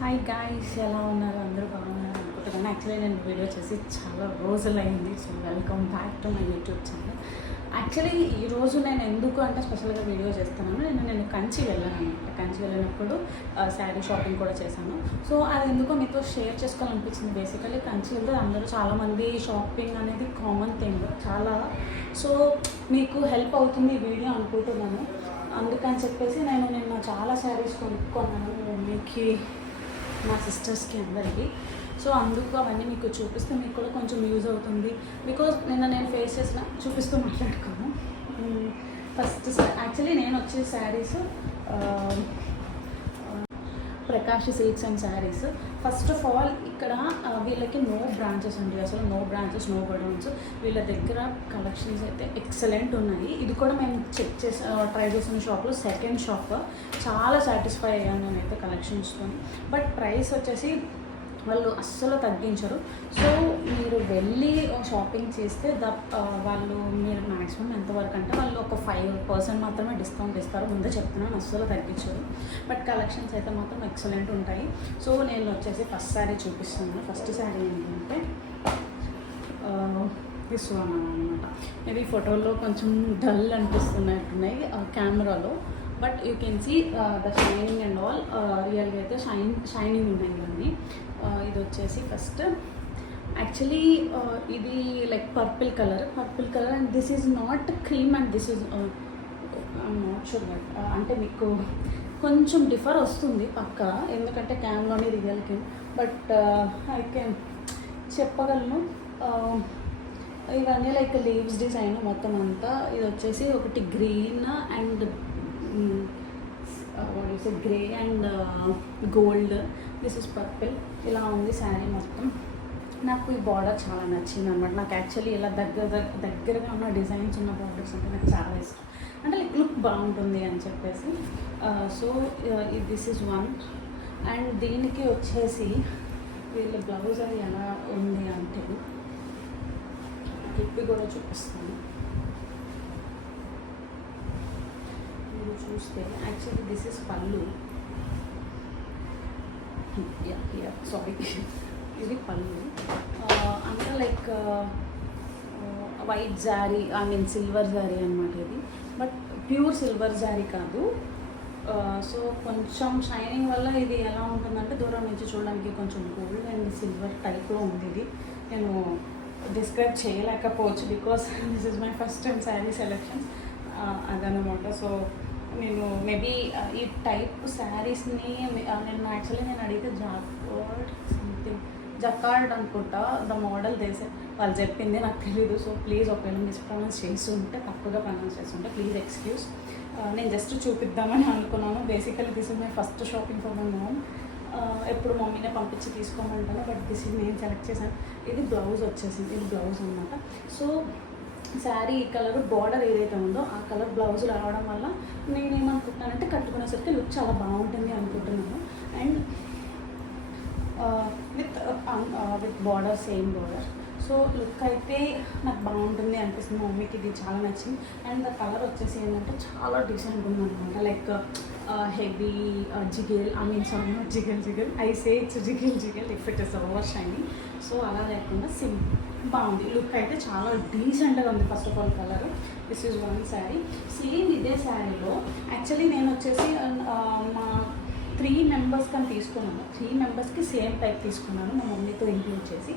Hi guys, ఎలా ఉన్నారు? అందరూ బాగున్నారు అనుకుంటున్నాను. యాక్చువల్లీ నేను వీడియో చేసి చాలా రోజులైంది. So welcome back to my YouTube channel. Actually ఈరోజు నేను ఎందుకు అంటే స్పెషల్గా వీడియో చేస్తున్నాను. నేను కంచి వెళ్ళాను అనమాట. కంచి వెళ్ళినప్పుడు శారీ షాపింగ్ కూడా చేశాను. సో అది ఎందుకో మీతో షేర్ చేసుకోవాలనిపించింది. బేసికలీ కంచి వెళ్తే అందరూ చాలామంది షాపింగ్ అనేది కామన్ థింగ్ చాలా. సో మీకు హెల్ప్ అవుతుంది ఈ వీడియో అనుకుంటున్నాను. అందుకని చెప్పేసి నేను నిన్న చాలా శారీస్ కొనుక్కున్నాను మమ్మీకి, మా సిస్టర్స్కి, అందరికీ. సో అందుకు అవన్నీ మీకు చూపిస్తే మీకు కూడా కొంచెం యూజ్ అవుతుంది. బికాజ్ నేను ఫేస్ చేసిన చూపిస్తూ మాట్లాడుకోను. ఫస్ట్ యాక్చువల్లీ నేను వచ్చే saris Prakash silks and saris. First of all ఇక్కడ వీళ్ళకి నో బ్రాంచెస్ అండి, అసలు నో బ్రాంచెస్, నో గోడౌన్స్. వీళ్ళ దగ్గర కలెక్షన్స్ అయితే ఎక్సలెంట్ ఉన్నాయి. ఇది కూడా మేము చెక్ చేసి ట్రై చేసిన షాప్లో సెకండ్ షాప్. చాలా సాటిస్ఫై అయ్యాను నేనైతే కలెక్షన్స్తో. బట్ ప్రైస్ వచ్చేసి వాళ్ళు అస్సలు తగ్గించరు. సో మీరు వెళ్ళి షాపింగ్ చేస్తే వాళ్ళు మీరు మ్యాక్సిమం ఎంతవరకు అంటే వాళ్ళు ఒక 5% మాత్రమే డిస్కౌంట్ ఇస్తారు. ముందే చెప్తున్నాను, అస్సలు తగ్గించరు. బట్ కలెక్షన్స్ అయితే మాత్రం ఎక్సలెంట్ ఉంటాయి. సో నేను వచ్చేసి ఫస్ట్ శారీ చూపిస్తున్నాను. ఫస్ట్ శారీ ఏంటంటే దిస్ వన్ అనమాట. మేబీ ఫోటోలో కొంచెం డల్ అనిపిస్తున్నట్టున్నాయి కెమెరాలో, but you can see the shining and all. రియల్గా అయితే షైనింగ్ ఉన్నాయి ఇవన్నీ. ఇది వచ్చేసి ఫస్ట్ యాక్చువల్లీ ఇది like purple colour and this is not cream and this is I'm not sure but అంటే మీకు కొంచెం డిఫర్ వస్తుంది పక్క, ఎందుకంటే క్యామ్లోనే రియల్కి. బట్ ఐ కెన్ చెప్పగలను. ఇవన్నీ లైక్ లీవ్స్ డిజైన్ మొత్తం అంతా. ఇది వచ్చేసి ఒకటి green and grey and gold, this is purple. ఇలా ఉంది శారీ మొత్తం. నాకు ఈ బార్డర్ చాలా నచ్చింది అనమాట. నాకు యాక్చువల్లీ ఇలా దగ్గరగా ఉన్న డిజైన్స్ ఉన్న బార్డర్స్ అంటే నాకు చాలా ఇష్టం. అంటే లైక్ లుక్ బాగుంటుంది అని చెప్పేసి. So this is one. And దీనికి వచ్చేసి వీళ్ళ బ్లౌజ్ అది ఎలా ఉంది అంటే ఇప్పి కూడా చూపిస్తాను. మీరు చూస్తే యాక్చువల్లీ దిస్ ఇస్ పళ్ళు. సారీ, ఇది పళ్ళు. అంటే లైక్ వైట్ జారీ, ఐ మీన్ సిల్వర్ జారీ అనమాట ఇది. బట్ ప్యూర్ సిల్వర్ జారీ కాదు. సో కొంచెం షైనింగ్ వల్ల ఇది ఎలా ఉంటుందంటే దూరం నుంచి చూడడానికి కొంచెం గోల్డ్ అండ్ సిల్వర్ టైప్లో ఉంది. ఇది నేను డిస్క్రైబ్ చేయలేకపోవచ్చు because this is my first time sari selections అదనమాట. సో నేను మేబీ ఈ టైప్ శారీస్ని నేను యాక్చువల్లీ అడిగితే జకార్డ్ అనుకుంటా ద మోడల్ దేశ వాళ్ళు చెప్పింది, నాకు తెలీదు. సో ప్లీజ్ ఒకవేళ మిస్ప్రొనౌన్స్ చేస్తుంటే, తప్పుగా ప్రొనౌన్స్ చేస్తుంటే ప్లీజ్ ఎక్స్క్యూజ్. నేను జస్ట్ చూపిద్దామని అనుకున్నాను. Basically this is my first shopping for my mom. ఎప్పుడు మమ్మీనే పంపించి తీసుకోమంటాను, బట్ దిస్ ఇస్ నేను సెలెక్ట్ చేశాను. ఇది బ్లౌజ్ వచ్చేసింది, ఇది బ్లౌజ్ అనమాట. సో శారీ ఈ కలర్ బార్డర్ ఏదైతే ఉందో ఆ కలర్ బ్లౌజ్ రావడం వల్ల నేనేమనుకుంటున్నానంటే కట్టుకునేసరికి లుక్ చాలా బాగుంటుంది అనుకుంటున్నాను. And with border, same border. So look అయితే నాకు బాగుంటుంది అనిపిస్తుంది. మమ్మీకి ఇది చాలా నచ్చింది. అండ్ ద కలర్ వచ్చేసి ఏంటంటే చాలా డీసెంట్ ఉందన్నమాట. లైక్ హెవీ జిగేల్, ఐ మీన్ సారీ నాట్ జిగేల్, ఐ సే ఇట్స్ జిగేల్ if it is over shining. So అలా లేకుండా బాగుంది. లుక్ అయితే చాలా డీసెంట్గా ఉంది. First of all colour. This is one sari. Same ఇదే శారీలో యాక్చువల్లీ నేను వచ్చేసి మా 3 మెంబర్స్కి అని తీసుకున్నాను. 3 మెంబర్స్కి సేమ్ టైప్ తీసుకున్నాను మా మమ్మీతో ఇంక్లూడ్ చేసి.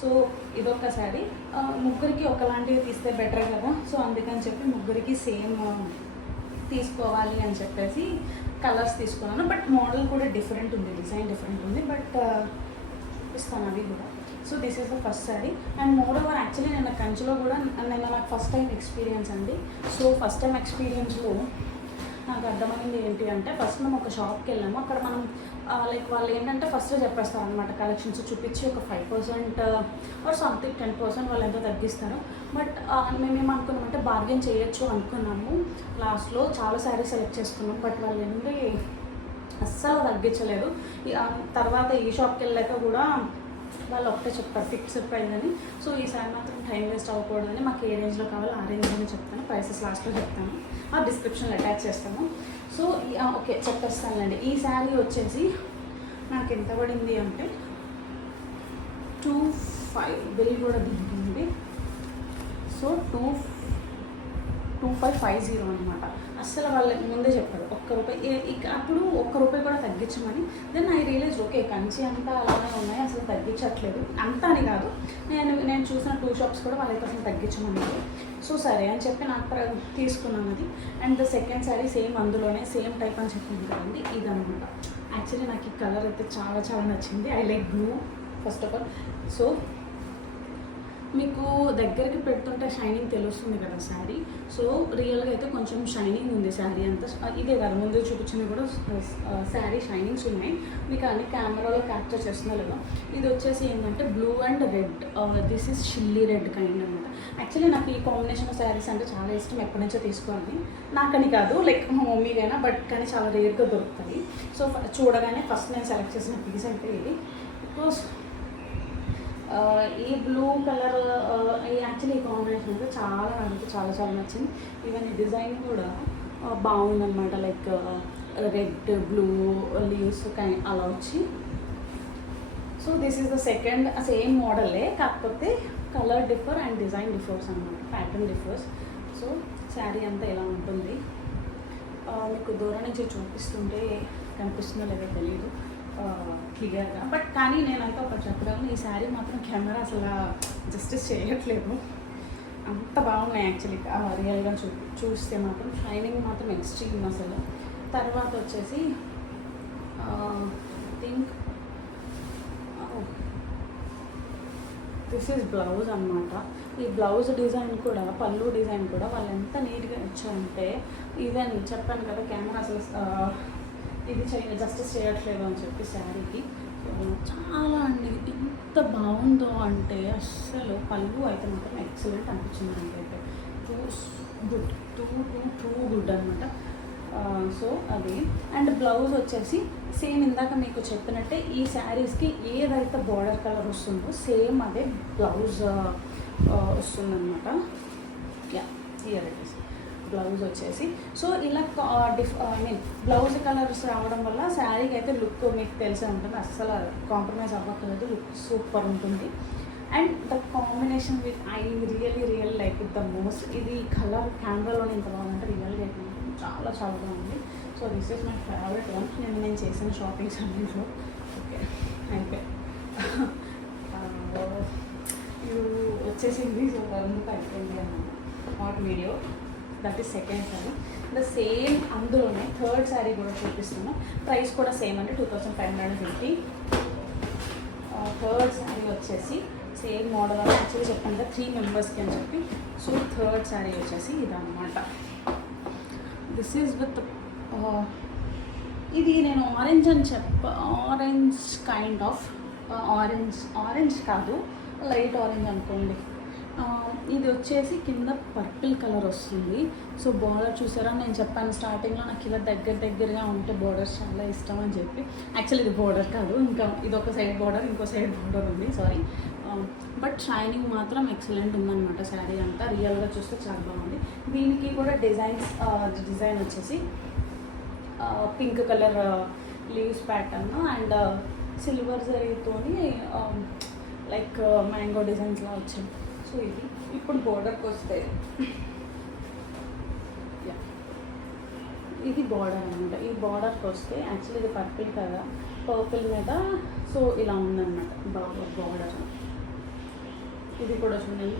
సో ఇదొక శారీ. ముగ్గురికి ఒకలాంటివి తీస్తే బెటర్ కదా. సో అందుకని చెప్పి ముగ్గురికి సేమ్ తీసుకోవాలి అని చెప్పేసి కలర్స్ తీసుకున్నాను. బట్ మోడల్ కూడా డిఫరెంట్ ఉంది, డిజైన్ డిఫరెంట్ ఉంది. బట్ ఇస్తాను అవి కూడా. So this is the first sari. And more over actually నేను కంచిలో కూడా నాకు ఫస్ట్ టైం ఎక్స్పీరియన్స్ అండి. సో ఫస్ట్ టైం ఎక్స్పీరియన్స్లో నాకు అర్థమైంది ఏంటి అంటే, ఫస్ట్ మేము ఒక షాప్కి వెళ్ళాము. అక్కడ మనం లైక్ వాళ్ళు ఏంటంటే ఫస్ట్ చెప్పేస్తారు అనమాట, కలెక్షన్స్ చూపించి ఒక 5% ఆర్ సంథింగ్ 10% వాళ్ళు ఎంతో తగ్గిస్తారు. బట్ మేమేమనుకున్నామంటే బార్గెన్ చేయొచ్చు అనుకున్నాము. లాస్ట్లో చాలా శారీస్ సెలెక్ట్ చేసుకున్నాం. బట్ వాళ్ళు ఏంటి అస్సలు తగ్గించలేదు. తర్వాత ఈ షాప్కి వెళ్ళాక కూడా వాళ్ళు ఒకటే చెప్తారు ఫిక్స్డ్ ప్రైస్ అని. సో ఈసారి మాత్రం టైం వేస్ట్ అవ్వకూడదని మాకు ఏ రేంజ్లో కావాలో ఆ రేంజ్లోనే చెప్తాను. ప్రైసెస్ లాస్ట్లో చెప్తాను, ఆ డిస్క్రిప్షన్లో అటాచ్ చేస్తాను. సో ఓకే చెప్పేస్తానండి. ఈ శారీ వచ్చేసి నాకు ఎంత పడింది అంటే 25 బిల్ కూడా దిగింది. సో 2550 అనమాట. అస్సలు వాళ్ళు ముందే చెప్పారు ₹1 ఇక అప్పుడు ₹1 కూడా తగ్గించమని. Then I realise okay Kanchi అంతా అలానే ఉన్నాయి, అసలు తగ్గించట్లేదు. అంతా అని కాదు, నేను చూసిన 2 షాప్స్ కూడా వాళ్ళైతే అసలు తగ్గించమన్నారు. సో సరే అని చెప్పి నాకు తీసుకున్నాను అది. And the second sari same అందులోనే సేమ్ టైప్ అని చెప్పింది కదండి, ఇదనమాట. యాక్చువల్లీ నాకు ఈ కలర్ అయితే చాలా చాలా నచ్చింది. I like blue first of all. So మీకు దగ్గరికి పెడుతుంటే షైనింగ్ తెలుస్తుంది కదా శారీ. సో రియల్గా అయితే కొంచెం షైనింగ్ ఉంది శారీ అంతా. ఇదే కదా ముందు చూపించినవి కూడా శారీ షైనింగ్స్ ఉన్నాయి. మీకు అన్ని కెమెరాలో క్యాప్చర్ చేస్తున్నా లేదా. ఇది వచ్చేసి ఏంటంటే blue and red. This is chilli red kind అనమాట. యాక్చువల్లీ నాకు ఈ కాంబినేషన్ ఆఫ్ శారీస్ అంటే చాలా ఇష్టం, ఎప్పటి నుంచో తీసుకోవాలి. నాకని కాదు, లైక్ మా మమ్మీకైనా, బట్ కానీ చాలా రేర్గా దొరుకుతుంది. సో చూడగానే ఫస్ట్ నేను సెలెక్ట్ చేసిన పీస్ అంటే ఇది. బికాస్ ఈ బ్లూ కలర్ యాక్చువల్లీ ఈ కాంబినేషన్ అయితే చాలా నాకు చాలా చాలా నచ్చింది. ఈవెన్ ఈ డిజైన్ కూడా బాగుందన్నమాట. లైక్ రెడ్ బ్లూ లీవ్స్ అలా వచ్చి. So this is the second same మోడలే, కాకపోతే colour differ and design differs అనమాట, ప్యాటర్న్ డిఫర్స్. సో శారీ అంతా ఎలా ఉంటుంది మీకు దూరం నుంచి చూపిస్తుంటే కనిపిస్తుందో లేదో తెలియదు క్లియర్గా. బట్ కానీ నేనంతా ఒకటి చెప్పగలను, ఈ శారీ మాత్రం కెమెరా అసలు జస్టిస్ చేయట్లేదు. అంత బాగున్నాయి యాక్చువల్లీ రియల్గా చూస్తే మాత్రం. షైనింగ్ మాత్రం ఎక్స్ట్రీమ్ అసలు. తర్వాత వచ్చేసి థింక్ దిస్ ఈజ్ బ్లౌజ్ అనమాట. ఈ బ్లౌజ్ డిజైన్ కూడా, పళ్ళు డిజైన్ కూడా వాళ్ళు ఎంత నీట్గా ఇచ్చారంటే, ఈవెన్ చెప్పాను కదా కెమెరా అసలు ఇది జస్టిస్ చేయట్లేదు అని చెప్పి శారీకి. చాలా అండి ఎంత బాగుందో అంటే అస్సలు. పళ్ళు అయితే మాత్రం ఎక్సలెంట్ అనిపించింది నాకైతే. టూ గుడ్ అనమాట. సో అది. అండ్ బ్లౌజ్ వచ్చేసి సేమ్ ఇందాక మీకు చెప్పినట్టే ఈ శారీస్కి ఏదైతే బార్డర్ కలర్ వస్తుందో సేమ్ అదే బ్లౌజ్ వస్తుందన్నమాట. Yeah, here it is blouse వచ్చేసి. సో ఇలా ఐ మీన్ బ్లౌజ్ కలర్స్ రావడం వల్ల శారీకి అయితే లుక్ మీకు తెలిసే ఉంటుంది, అస్సలు కాంప్రమైజ్ అవ్వట్లేదు, లుక్ సూపర్ ఉంటుంది. And the combination with I real like it the most. ఇది కలర్ కెమెరాలోనే ఇంత బాగుందంటే రియల్గా అయితే చాలా చాలా బాగుంది. So this is my favourite one. నేను చేసిన షాపింగ్స్ అన్నింటిలో. ఓకే అయిపోయి ఇది వచ్చేసింది. సో అందుకు అయిపోయింది అన్నమాట not video. That is second sari. The same అందులోనే థర్డ్ శారీ కూడా చూపిస్తున్నాను. ప్రైస్ కూడా సేమ్ అంటే 2550. థర్డ్ శారీ వచ్చేసి సేమ్ మోడల్ అని యాక్చువల్లీ చెప్పాను కదా 3 మెంబర్స్కి అని చెప్పి. సో థర్డ్ శారీ వచ్చేసి ఇదన్నమాట. దిస్ ఈజ్ విత్ ఇది నేను ఆరెంజ్ అని ఆరెంజ్ కైండ్ ఆఫ్ ఆరెంజ్ కాదు, లైట్ ఆరెంజ్ అనుకోండి. ఇది వచ్చేసి కింద పర్పుల్ కలర్ వస్తుంది. సో బార్డర్ చూసారా, నేను చెప్పాను స్టార్టింగ్లో నాకు ఇలా దగ్గరగా ఉంటే బార్డర్స్ చాలా ఇష్టం అని చెప్పి. యాక్చువల్లీ ఇది బార్డర్ కాదు, ఇంకా ఇది ఒక సైడ్ బార్డర్, ఇంకో సైడ్ బార్డర్ ఉంది, సారీ. బట్ షైనింగ్ మాత్రం ఎక్సలెంట్ ఉందన్నమాట శారీ అంతా. రియల్గా చూస్తే చాలా బాగుంది. దీనికి కూడా డిజైన్ వచ్చేసి pink colour leaves pattern and silver జరీతోని లైక్ మ్యాంగో డిజైన్స్లా వచ్చింది. సో ఇది ఇప్పుడు బోర్డర్కి వస్తే ఇది బార్డర్ అనమాట. ఈ బార్డర్కి వస్తే యాక్చువల్లీ ఇది పర్పుల్ కదా, పర్పుల్ మీద సో ఇలా ఉందన్నమాట బార్డర్. ఇది కూడా చూడండి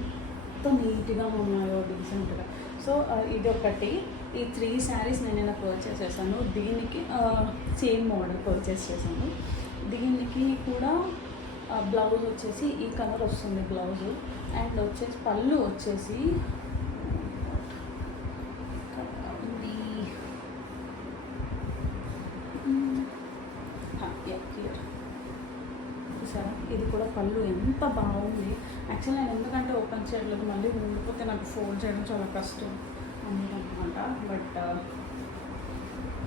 ఎంత నీట్గా ఉన్నాయో, డీసెంట్గా. సో ఇది ఒకటి. ఈ 3 శారీస్ నేను పర్చేస్ చేశాను. దీనికి సేమ్ మోడల్ పర్చేస్ చేశాను. దీనికి కూడా బ్లౌజ్ వచ్చేసి ఈ కలర్ వస్తుంది బ్లౌజు. అండ్ వచ్చేసి పళ్ళు వచ్చేసి చూసారా, ఇది కూడా పళ్ళు ఎంత బాగుంది. యాక్చువల్లీ నేను ఎందుకంటే ఓపెన్ చేయలేదు, మళ్ళీ ఉండిపోతే నాకు ఫోల్డ్ చేయడం చాలా కష్టం అనమాట. బట్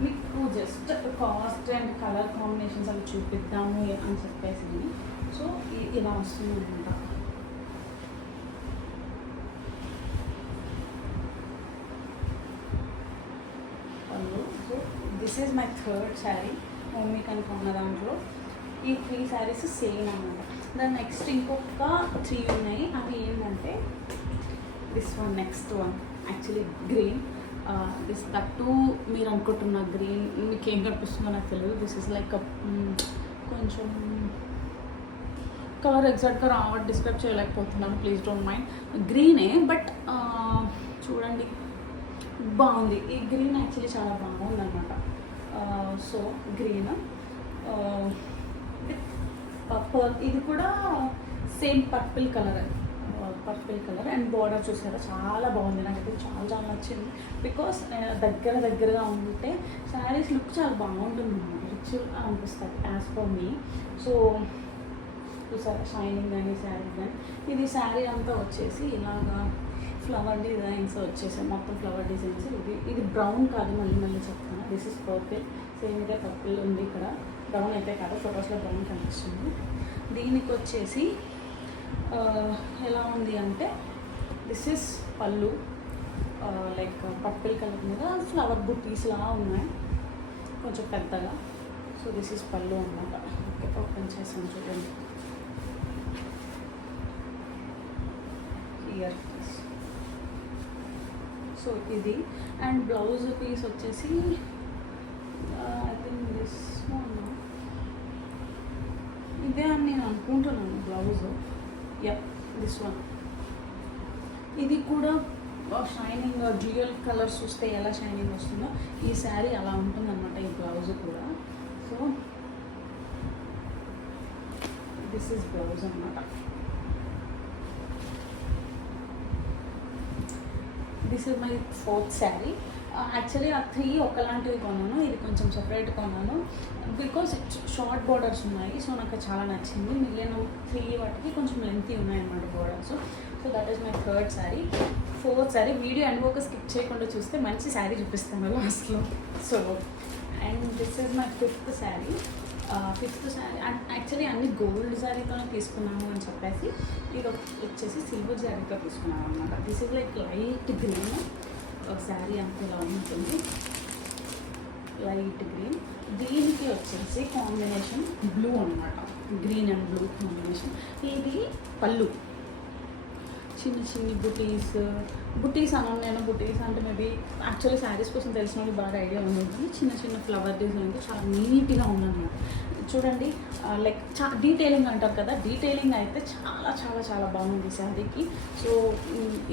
మీకు just cost and colour combinations అవి చూపిద్దాము అని చెప్పేసి. సో ఇలా వస్తుంది అనమాట. So this is my third sari. Mummy కనుక ఉన్న దాంట్లో ఈ 3 శారీస్ సేమ్ అన్నమాట. దాని నెక్స్ట్ ఇంకొక 3 ఉన్నాయి. అవి ఏంటంటే this one, next one actually green. This that మీరు అనుకుంటున్న గ్రీన్ మీకు ఏం కనిపిస్తుందో నాకు తెలియదు. దిస్ ఇస్ లైక్ కొంచెం కలర్ ఎగ్జాక్ట్గా డిస్క్రైబ్ చేయలేకపోతున్నాను, ప్లీజ్ డోంట్ మైండ్. గ్రీనే బట్ చూడండి బాగుంది. ఈ గ్రీన్ యాక్చువల్లీ చాలా బాగుంది అనమాట. సో గ్రీన్ విత్ ఇది కూడా same purple colour and border చూసారా చాలా బాగుంది. నాకైతే చాలా చాలా నచ్చింది. బికాస్ దగ్గరగా ఉంటే శారీస్ లుక్ చాలా బాగుంటుంది అన్నమాట, రిచ్ అనిపిస్తుంది యాజ్ పర్ మీ. సో చూసారా షైనింగ్ కానీ శారీ కానీ. ఇది శారీ అంతా వచ్చేసి ఇలాగా ఫ్లవర్ డిజైన్స్ వచ్చేసాయి, మొత్తం ఫ్లవర్ డిజైన్స్. ఇది బ్రౌన్ కాదు, మళ్ళీ చెప్తాను. This is purple. సేమ్ ఇదే పర్పుల్ ఉంది ఇక్కడ, బ్రౌన్ అయితే కాదు, ఫొటోస్లో బ్రౌన్ కనిపిస్తుంది. దీనికి వచ్చేసి ఎలా ఉంది అంటే దిస్ ఇస్ పళ్ళు, లైక్ పర్పుల్ కలర్ మీద ఫ్లవర్ బుట్టీస్లా ఉన్నాయి కొంచెం పెద్దగా. సో దిస్ ఇస్ పళ్ళు అన్నమాట. ఓకే, ఓపెన్ చేసాను చూడండి. Ear piece. సో ఇది అండ్ బ్లౌజ్ పీస్ వచ్చేసి ఐ థింక్ దిస్ వన్, ఇదే అని నేను అనుకుంటున్నాను బ్లౌజ్. Yup, this one. ఇది కూడా షైనింగ్ డ్యూయల్ కలర్స్ చూస్తే ఎలా షైనింగ్ వస్తుందో ఈ శారీ అలా ఉంటుందన్నమాట, ఈ బ్లౌజ్ కూడా. సో దిస్ ఇస్ బ్లౌజ్ అన్నమాట. This is my 4th sari. Actually ఆ 3 ఒకలాంటివి కొన్నాను, ఇది కొంచెం సపరేట్ కొన్నాను బికాస్ షార్ట్ బార్డర్స్ ఉన్నాయి. సో నాకు చాలా నచ్చింది. మిగిలిన 3 వాటికి కొంచెం లెంతీ ఉన్నాయన్నమాట borders. So that is my 3rd sari. 4th sari video and ఒక స్కిప్ చేయకుండా చూస్తే మంచి శారీ చూపిస్తాను లాస్ట్లో. So and this is my 5th sari. 5th sari and actually అన్ని గోల్డ్ శారీతోనే తీసుకున్నాము అని చెప్పేసి ఇది వచ్చేసి సిల్వర్ శారీతో తీసుకున్నాను అనమాట. This is like light green. Sari అంతా ఇలా ఉంటుంది, లైట్ గ్రీన్. దీనికి వచ్చేసి కాంబినేషన్ బ్లూ అనమాట, గ్రీన్ అండ్ బ్లూ కాంబినేషన్. ఇది పళ్ళు, చిన్ని బుటీస్ అన్నాను నేను. బుటీస్ అంటే మేబీ యాక్చువల్లీ శారీస్ కోసం తెలిసిన వాళ్ళు బాగా ఐడియా ఉంటుంది. చిన్న ఫ్లవర్ డిజైన్ చాలా నీట్గా ఉందన్నమాట. చూడండి, లైక్ డీటెయిలింగ్ అంటారు కదా, డీటెయిలింగ్ అయితే చాలా చాలా చాలా బాగుంది శారీకి. సో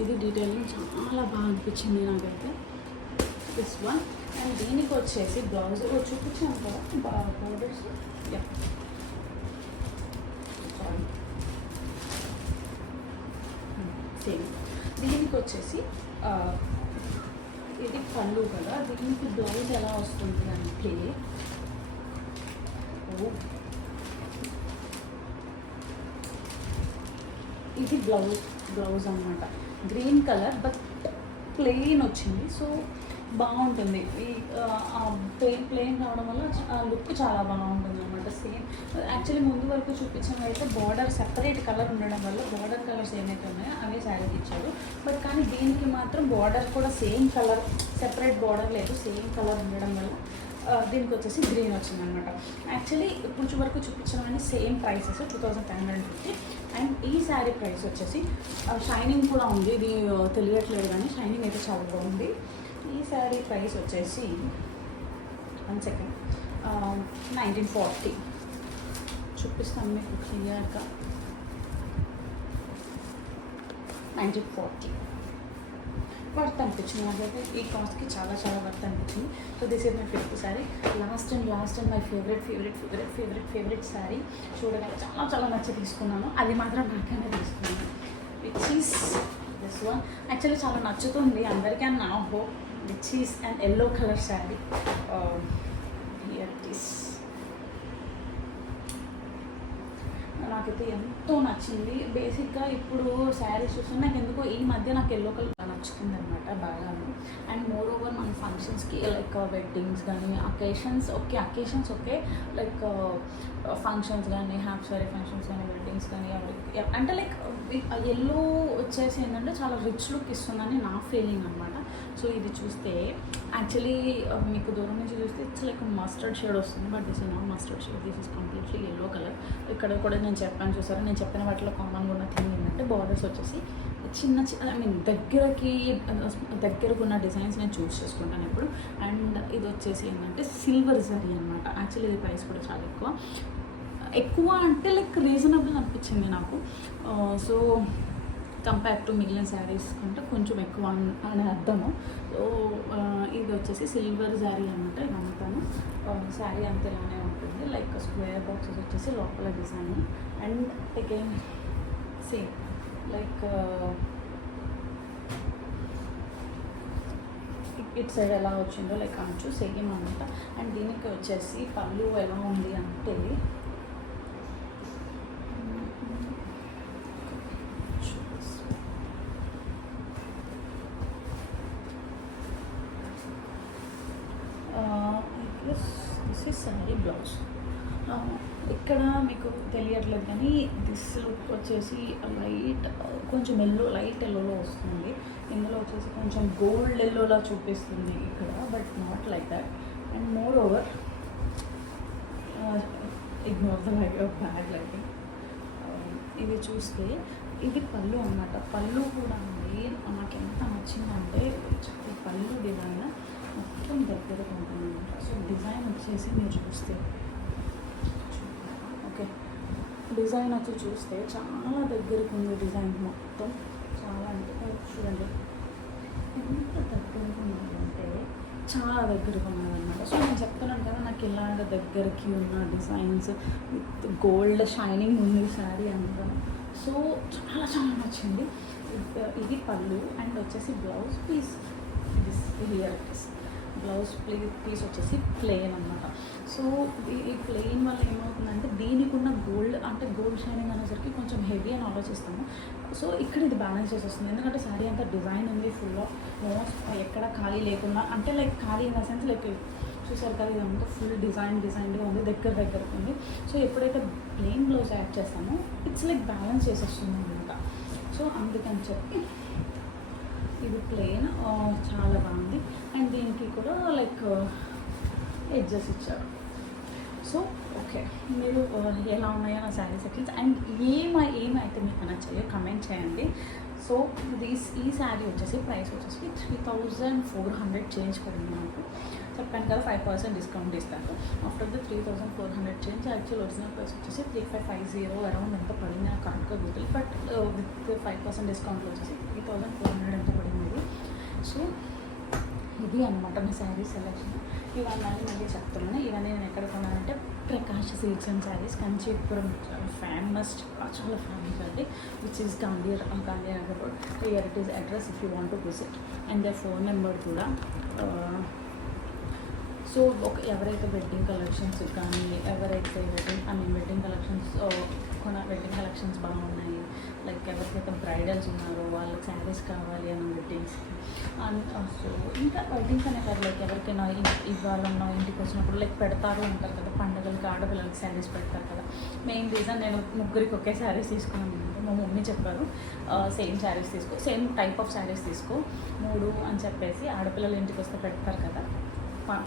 ఇది డీటెయిలింగ్ చాలా బాగా అనిపించింది నాకైతే, దిస్ వన్. అండ్ దీనికి వచ్చేసి బ్లౌజ్ చూపించాను కదా బార్డర్స్. Sorry, same. దీనికి వచ్చేసి ఇది పళ్ళు కదా, దీనికి బ్లౌజ్ ఎలా వస్తుంది అంటే ఇది బ్లౌజ్ అన్నమాట. గ్రీన్ కలర్ బట్ ప్లెయిన్ వచ్చింది. సో బాగుంటుంది. ఈ ప్లెయిన్ రావడం వల్ల లుక్ చాలా బాగుంటుంది అన్నమాట. సేమ్ యాక్చువల్లీ ముందు వరకు చూపించిన అయితే బార్డర్ సెపరేట్ కలర్ ఉండడం వల్ల బార్డర్ కలర్స్ ఏమైతే ఉన్నాయో అవే శారీకి ఇచ్చారు. బట్ కానీ దీనికి మాత్రం బార్డర్ కూడా సేమ్ కలర్, సెపరేట్ బార్డర్ లేదు, సేమ్ కలర్ ఉండడం వల్ల దీనికి వచ్చేసి గ్రీన్ వచ్చిందనమాట. యాక్చువల్లీ ఇప్పుడు వరకు చూపించడానికి సేమ్ ప్రైసెస్ 2550. అండ్ ఈ శారీ ప్రైస్ వచ్చేసి షైనింగ్ కూడా ఉంది, ఇది తెలియట్లేదు కానీ షైనింగ్ అయితే చాలా బాగుంది. ఈ శారీ ప్రైస్ వచ్చేసి 1 సెకండ్ 1940 చూపిస్తాను మీకు క్లియర్గా. 1940 వర్త్ అనిపించింది నాకైతే. ఈ కాస్ట్కి చాలా చాలా వర్త్ అనిపించింది. So this is my 5th sari. Last and my favourite sari. చూడగానే చాలా చాలా నచ్చి తీసుకున్నాను. అది మాత్రం నాకైనా తీసుకున్నాను, which is this one. Actually చాలా నచ్చుతుంది అందరికీ అని నా hope. Which is and yellow colour sari. Here it is. నాకైతే ఎంతో నచ్చింది. బేసిక్గా ఇప్పుడు శారీస్ చూస్తే నాకు ఎందుకో ఈ మధ్య నాకు ఎల్లో కలర్ నచ్చుతుంది అనమాట బాగాను. అండ్ మోర్ ఓవర్ మన ఫంక్షన్స్కి లైక్ వెడ్డింగ్స్ కానీ అకేషన్స్ ఓకే లైక్ ఫంక్షన్స్ కానీ హాఫ్ సారీ ఫంక్షన్స్ కానీ వెడ్డింగ్స్ కానీ అంటే లైక్ ఎల్లో వచ్చేసి ఏంటంటే చాలా రిచ్ లుక్ ఇస్తుందని నా ఫీలింగ్ అనమాట. సో ఇది చూస్తే యాక్చువల్లీ మీకు దూరం నుంచి చూస్తే ఇట్స్ లైక్ మస్టర్డ్ షేడ్ వస్తుంది, but this is not mustard shade, this is completely yellow colour. ఇక్కడ కూడా నేను చెప్పాను చూసారా, నేను చెప్పిన వాటిలో కామన్గా ఉన్న థింగ్ ఏంటంటే బార్డర్స్ వచ్చేసి చిన్న ఐ మీన్ దగ్గరకు ఉన్న డిజైన్స్ నేను చూస్ చేసుకుంటాను ఇప్పుడు. అండ్ ఇది వచ్చేసి ఏంటంటే సిల్వర్ జరీ అనమాట. యాక్చువల్లీ ఇది ప్రైస్ కూడా చాలా ఎక్కువ అంటే లైక్ రీజనబుల్ అనిపించింది నాకు. సో కంపేర్ టు మిగిలిన శారీస్ కంటే కొంచెం ఎక్కువ అని అర్థము. సో ఇది వచ్చేసి సిల్వర్ శారీ అనమాట. ఇది అమ్ముతాను. శారీ అంతా ఇలానే ఉంటుంది, లైక్ స్క్వేర్ బాక్సెస్ వచ్చేసి లోపల design. And again same like it side ఎలా వచ్చిందో లైక్ అంచు సేమ్ అనమాట. అండ్ దీనికి వచ్చేసి పళ్ళు ఎలా ఉంది అంటే దిస్ ఈజ్ శారీ బ్లౌజ్. ఇక్కడ మీకు తెలియట్లేదు కానీ దిస్ లుక్ వచ్చేసి కొంచెం లైట్ ఎల్లోలో వస్తుంది. ఇందులో వచ్చేసి కొంచెం గోల్డ్ ఎల్లోలా చూపిస్తుంది ఇక్కడ, but not like that. And more over ignore the bad lighting. ఇది చూస్తే ఇది పళ్ళు అన్నమాట. పళ్ళు కూడా ఉంది. నాకు ఎంత నచ్చిందంటే పళ్ళు డిజైన్ మొత్తం దగ్గరకు ఉంటుంది అనమాట. సో డిజైన్ వచ్చేసి మీరు చూస్తే ఓకే, డిజైన్ వచ్చి చూస్తే చాలా దగ్గరకు ఉంది. డిజైన్ మొత్తం చాలా అంటే చూడండి ఎంత దగ్గరకు ఉన్నదంటే చాలా దగ్గరకు ఉన్నదన్నమాట. సో నేను చెప్తున్నాను కదా, నాకు ఇలాంటి దగ్గరికి ఉన్న డిజైన్స్ విత్ గోల్డ్ షైనింగ్ ఉంది శారీ అంతా. సో చాలా చాలా నచ్చింది. ఇది పళ్ళు. అండ్ వచ్చేసి blouse piece, here blouse piece వచ్చేసి ప్లెయిన్ అనమాట. సో ఈ ప్లెయిన్ వల్ల ఏమవుతుందంటే దీనికి ఉన్న గోల్డ్ షైనింగ్ అనేసరికి కొంచెం హెవీ అని ఆలోచిస్తాము. సో ఇక్కడ ఇది బ్యాలెన్స్ చేసి వస్తుంది, ఎందుకంటే శారీ అంతా డిజైన్ ఉంది ఫుల్ ఆఫ్ మోస్ట్ ఎక్కడ ఖాళీ లేకుండా, అంటే లైక్ ఖాళీ ఇన్ ద సెన్స్ లైక్ చూసారు కదా ఇదంతా ఫుల్ డిజైన్గా ఉంది, దగ్గరకు ఉంది. సో ఎప్పుడైతే ప్లెయిన్ బ్లౌజ్ యాడ్ చేస్తామో ఇట్స్ లైక్ బ్యాలెన్స్ చేసేస్తుంది అనమాట. సో అందుకని చెప్పి ఇది ప్లెయిన్ చాలా బాగుంది. అండ్ దీనికి కూడా లైక్ ఎడ్జెస్ ఇచ్చారు. సో ఓకే, మీరు ఎలా ఉన్నాయో నా శారీ సెక్షన్స్ అండ్ ఏమైతే మీకు నచ్చాయో కమెంట్ చేయండి. సో ఈ శారీ వచ్చేసి ప్రైస్ వచ్చేసి 3400 చేంజ్ పడింది నాకు. చెప్పాను కదా 5% డిస్కౌంట్ ఇస్తాను. After the 3400 change actual original price వచ్చేసి 3550 అరౌండ్ ఎంత పడింది నాకు కరెక్ట్గా గుర్తులు, బట్ విత్ 5% డిస్కౌంట్లో వచ్చేసి 3400 ఎంత పడింది. సో ఇది అనమాట నా శారీ సెలెక్షన్. ఇవన్నీ మళ్ళీ చెప్తున్నాను. ఇవన్నీ నేను ఎక్కడ కొన్నానంటే Prakash silks and sarees, Kanchipuram famous, చాలా ఫేమస్ అండి, which is Gandhinagar road. Here it is address if you want to visit. And the phone number కూడా. సో ఎవరైతే వెడ్డింగ్ కలెక్షన్స్ కానీ ఎవరైతే వెడ్డింగ్ కలెక్షన్స్ బాగున్నాయి, లైక్ ఎవరికైతే బ్రైడల్స్ ఉన్నారో వాళ్ళకి శారీస్ కావాలి అన్న వెడ్డింగ్స్కి. అండ్ సో ఇంకా వెడ్డింగ్స్ అనే కాదు, లైక్ ఎవరికైనా ఇవ్వాలన్నా ఇంటికి వచ్చినప్పుడు లైక్ పెడతారు అంటారు కదా, పండుగలకి ఆడపిల్లలకి శారీస్ పెడతారు కదా. మెయిన్ రీజన్ నేను ముగ్గురికి ఒకే శారీస్ తీసుకున్నాను. మా మమ్మీ చెప్పారు సేమ్ శారీస్ తీసుకో, సేమ్ టైప్ ఆఫ్ శారీస్ తీసుకో 3 అని చెప్పేసి, ఆడపిల్లలు ఇంటికి వస్తే పెడతారు కదా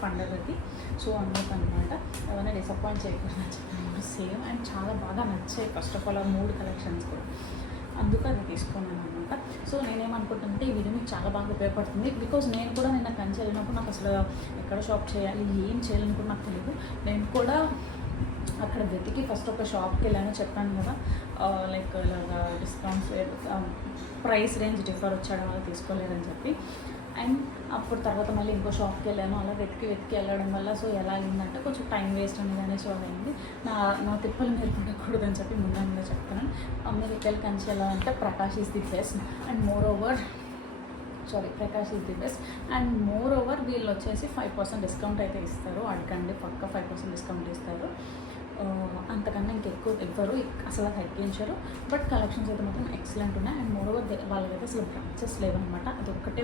పండుగకి. సో అందుకనమాట ఏమైనా డిసప్పాయింట్ చేయకుండా చెప్పాను సేమ్. అండ్ చాలా బాగా నచ్చాయి ఫస్ట్ ఆఫ్ ఆల్ 3 కలెక్షన్స్ కూడా, అందుకు అది తీసుకున్నాను అనమాట. సో నేనేమనుకుంటుంటే ఈ వీడియో మీకు చాలా బాగా ఉపయోగపడుతుంది. బికాజ్ నేను కూడా నిన్న కంచి వెళ్ళినప్పుడు నాకు అసలు ఎక్కడ షాప్ చేయాలి ఏం చేయాలని కూడా నాకు తెలియదు. నేను కూడా అక్కడ వెతికి ఫస్ట్ ఒక షాప్కి వెళ్ళాను, చెప్పాను కదా లైక్ ఇలాగా డిస్కౌంట్స్ ప్రైస్ రేంజ్ డిఫర్ వచ్చాడు వల్ల తీసుకోలేదని చెప్పి. అండ్ అప్పుడు తర్వాత మళ్ళీ ఇంకో షాప్కి వెళ్ళాను. అలా వెతికి వెళ్ళడం వల్ల సో ఎలా అయిందంటే కొంచెం టైం వేస్ట్ అనేది సో అయింది. నా తిప్పలు మీరు ఉండకూడదని చెప్పి ముందంగా చెప్తున్నాను. మీరు ఇక్కడ కంచి ఎలా అంటే Prakash is the best. And Prakash is the best. And more over వీళ్ళు వచ్చేసి 5% డిస్కౌంట్ అయితే ఇస్తారు. అడగండి, పక్క 5% డిస్కౌంట్ ఇస్తారు. అంతకన్నా ఇంకెక్కువ ఎక్కువ ఇవ్వరు, అసలు తగ్గించరు. బట్ కలెక్షన్స్ అయితే మాత్రం ఎక్సలెంట్ ఉన్నాయి. అండ్ మోరోవర్ వాళ్ళకైతే అసలు బ్రాంచెస్ లేవన్నమాట. అది ఒక్కటే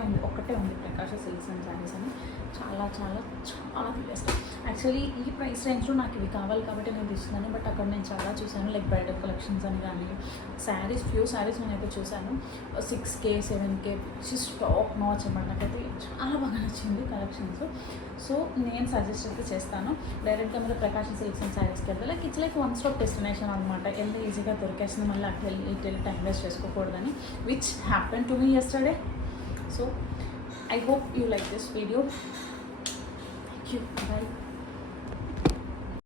ఉంది ప్రకాష్ సిల్క్స్ అండ్ శారీస్ అని. చాలా చాలా చాలా బెస్ట్. యాక్చువల్లీ ఈ ప్రైస్ రేంజ్లో నాకు ఇవి కావాలి కాబట్టి నేను తీసుకున్నాను. బట్ అక్కడ నేను చాలా చూశాను, లైక్ బ్రైడల్ కలెక్షన్స్ అని కానీ శారీస్, ఫ్యూ శారీస్ నేనైతే చూశాను 6K 7K టాప్ నాచ్ అన్నమాట. నాకైతే చాలా బాగా నచ్చింది కలెక్షన్స్. సో నేను సజెస్ట్ అయితే చేస్తాను, డైరెక్ట్గా మీరు ప్రకాష్ సిల్క్స్ అండ్ శారీస్కి వెళ్తే like it's like one stop destination అనమాట. వెళ్తే ఈజీగా దొరికేస్తుంది, మళ్ళీ అటు వెళ్ళి టైం వేస్ట్ చేసుకోకూడదని, which happen to me yesterday. So I hope you like this video. Thank you. Bye.